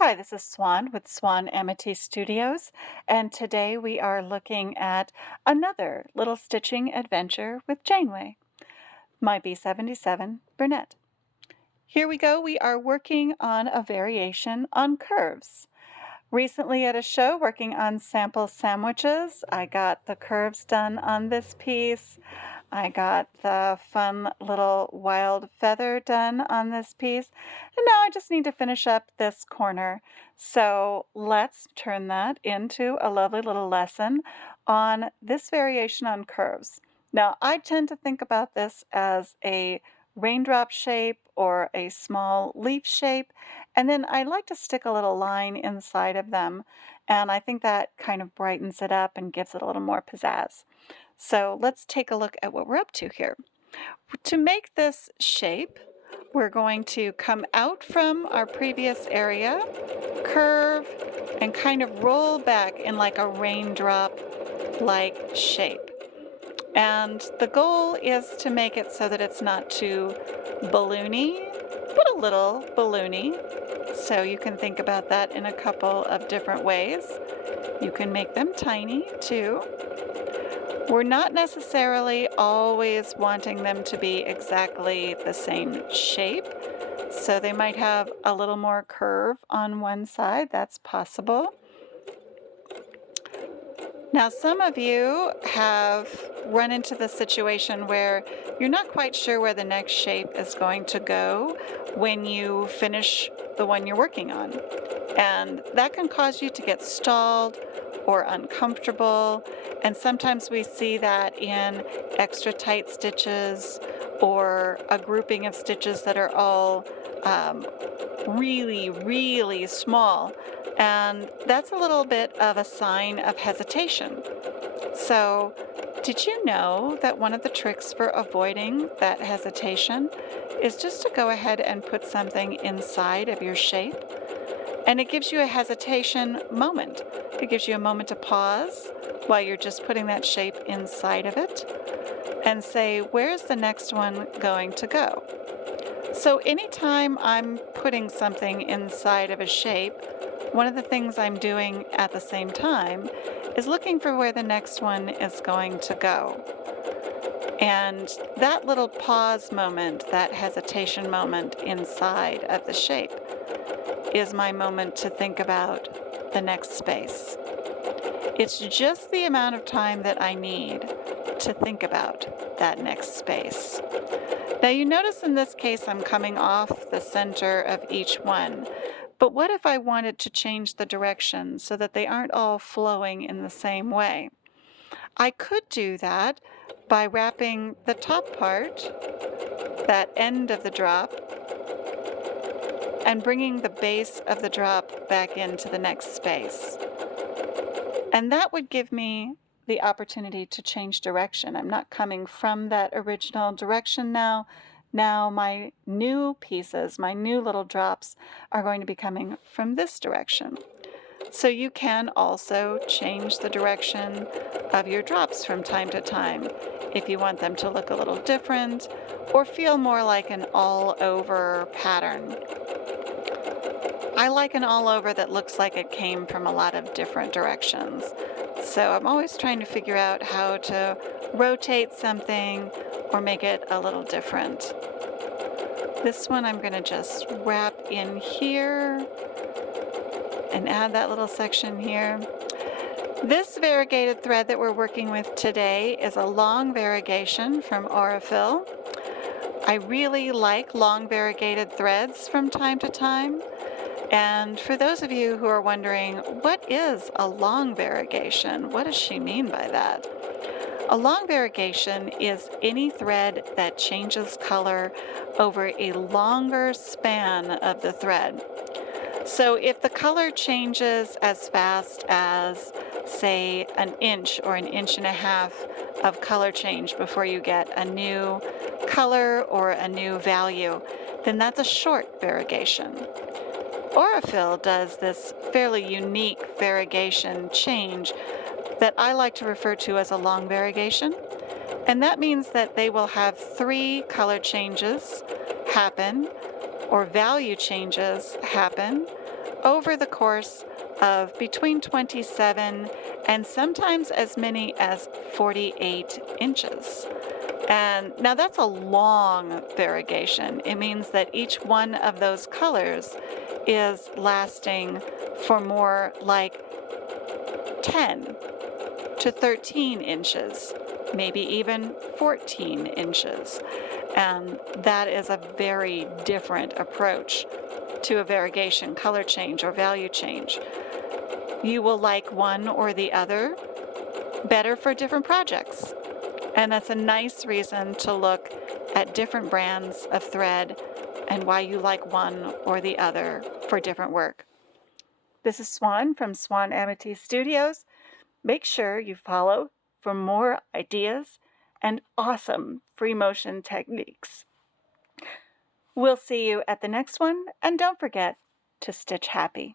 Hi, this is Swan with Swan Amity Studios, and today we are looking at another little stitching adventure with Janeway, my B77 brunette. Here we go. We are working on a variation on curves. Recently at a show working on sample sandwiches, I got the curves done on this piece. I got the fun little wild feather done on this piece, and now I just need to finish up this corner. So let's turn that into a lovely little lesson on this variation on curves. Now, I tend to think about this as a raindrop shape or a small leaf shape, and then I like to stick a little line inside of them, and I think that kind of brightens it up and gives it a little more pizzazz. So let's take a look at what we're up to here. To make this shape, we're going to come out from our previous area, curve, and kind of roll back in like a raindrop-like shape. And the goal is to make it so that it's not too balloony, but a little balloony. So you can think about that in a couple of different ways. You can make them tiny too. We're not necessarily always wanting them to be exactly the same shape, so they might have a little more curve on one side. That's possible. Now, some of you have run into the situation where you're not quite sure where the next shape is going to go when you finish the one you're working on. And that can cause you to get stalled or uncomfortable. And sometimes we see that in extra tight stitches or a grouping of stitches that are all really, really small. And that's a little bit of a sign of hesitation. So, did you know that one of the tricks for avoiding that hesitation is just to go ahead and put something inside of your shape? And it gives you a hesitation moment. It gives you a moment to pause while you're just putting that shape inside of it and say, where's the next one going to go? So anytime I'm putting something inside of a shape, one of the things I'm doing at the same time is looking for where the next one is going to go. And that little pause moment, that hesitation moment inside of the shape, is my moment to think about the next space. It's just the amount of time that I need to think about that next space. Now you notice in this case I'm coming off the center of each one, but what if I wanted to change the direction so that they aren't all flowing in the same way? I could do that by wrapping the top part, that end of the drop, and bringing the base of the drop back into the next space. And that would give me the opportunity to change direction. I'm not coming from that original direction now. Now my new pieces, my new little drops, are going to be coming from this direction. So you can also change the direction of your drops from time to time if you want them to look a little different or feel more like an all-over pattern. I like an all-over that looks like it came from a lot of different directions. So I'm always trying to figure out how to rotate something or make it a little different. This one I'm going to just wrap in here and add that little section here. This variegated thread that we're working with today is a long variegation from Aurifil. I really like long variegated threads from time to time. And for those of you who are wondering, what is a long variegation? What does she mean by that? A long variegation is any thread that changes color over a longer span of the thread. So if the color changes as fast as, say, an inch or an inch and a half of color change before you get a new color or a new value, then that's a short variegation. Aurifil does this fairly unique variegation change that I like to refer to as a long variegation. And that means that they will have 3 color changes happen or value changes happen over the course of between 27 and sometimes as many as 48 inches. And now that's a long variegation. It means that each one of those colors is lasting for more like 10 to 13 inches, maybe even 14 inches. And that is a very different approach to a variegation, color change, or value change. You will like one or the other better for different projects. And that's a nice reason to look at different brands of thread and why you like one or the other for different work. This is Swan from Swan Amity Studios. Make sure you follow for more ideas and awesome free motion techniques. We'll see you at the next one, and don't forget to stitch happy.